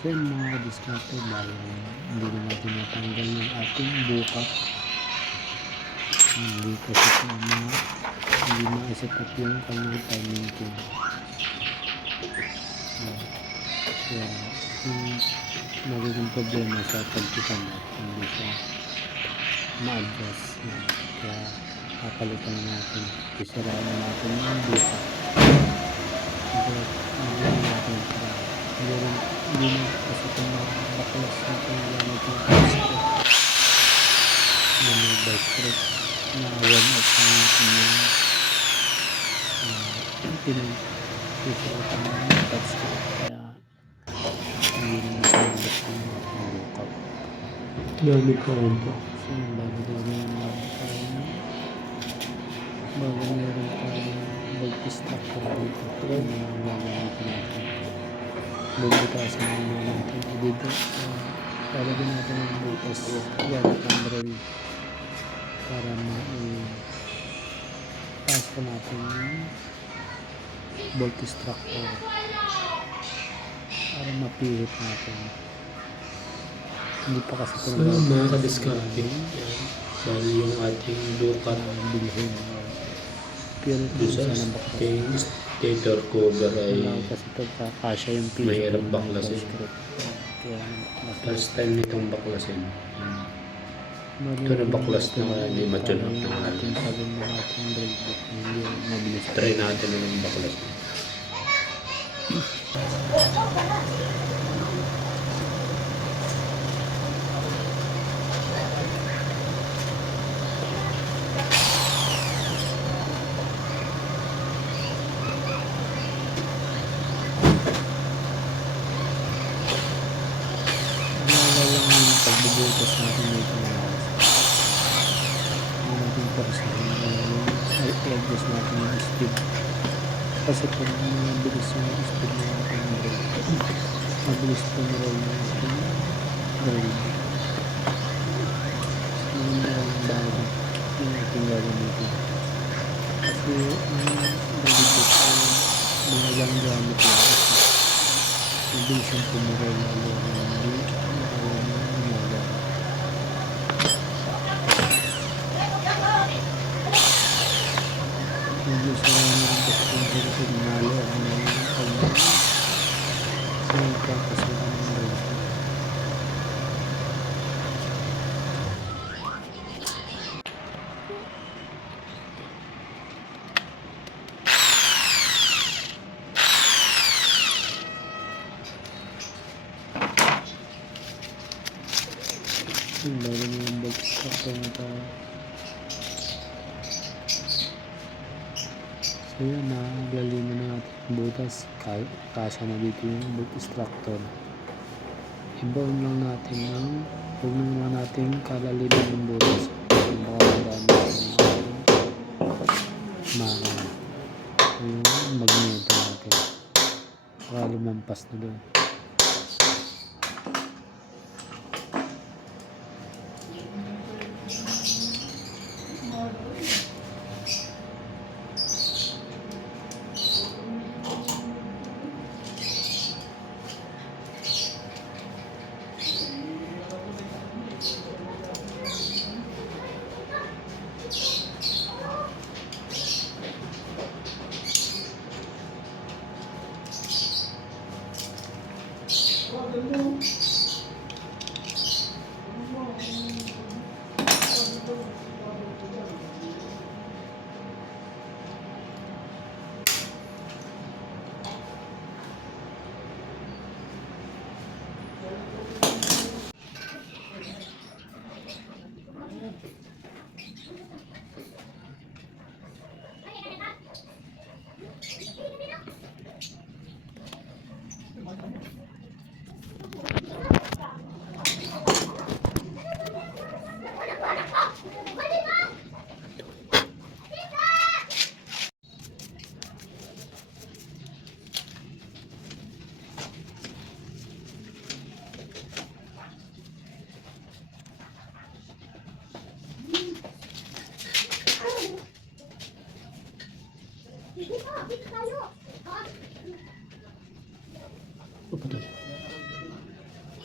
So yun mga diskarte, dahil hindi na natin natanggal yung ating bukat. Hindi kasi hindi ma-set up yung kanyang timing chain. Kaya yung magiging problema sa pagkitan at hindi siya ma-adjust. Kaya papalitan na natin, isiraan na natin yung bukat. Hindi natin para hindi na kasi kung baklas natin gamit yung basket na may basket na warm up na natin yung pinag-isiratan ng basket. Kaya hindi na natin yung bukat. Gamit ko rin po. So bago meron tayong mag-structure dito yung gagamitin natin. Bubutasin muna natin dito. Lalagyan natin ng butas gamit ang drill para ma-pasok natin yung bolt structure para mapihit natin. Hindi pa kasi So mga kadiskarte, bali yung ating bukat bilhin. Pero doon sa ating stator cover ay kasi kasya yung piso. mahirap baklasin. Kaya First time nitong baklasin. Ito na baklas na kaya hindi matune up na ating sabon ng ating breakbook. Hindi mabilis. Try natin na ng baklas. Pagbubutas natin dito hindi natin parasahin i-adjust natin yung speed kasi pag mabilis yung speed ng ating drill mabilis pumaroll ng ating drill. So hindi lang bago yung ating gagamitin kasi drill bit ay mga ilang gamit lang mabilis yung pumaroll lalo hindi hindi sa rin kasi kung signalo at nagkakasuhan ng drill. Yung bago na yung bolt structure na tayo. So yun, naglaliman na natin yung butas. Kasya na dito yung bolt structure. Huwag lang natin kalaliman yung butas. Kasi baka marami yung magneto natin. Baka lumampas na doon.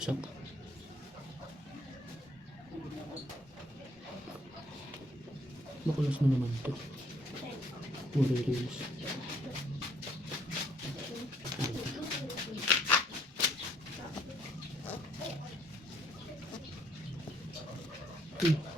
bumagsak. Baklas na naman to. Marireels. Hmm.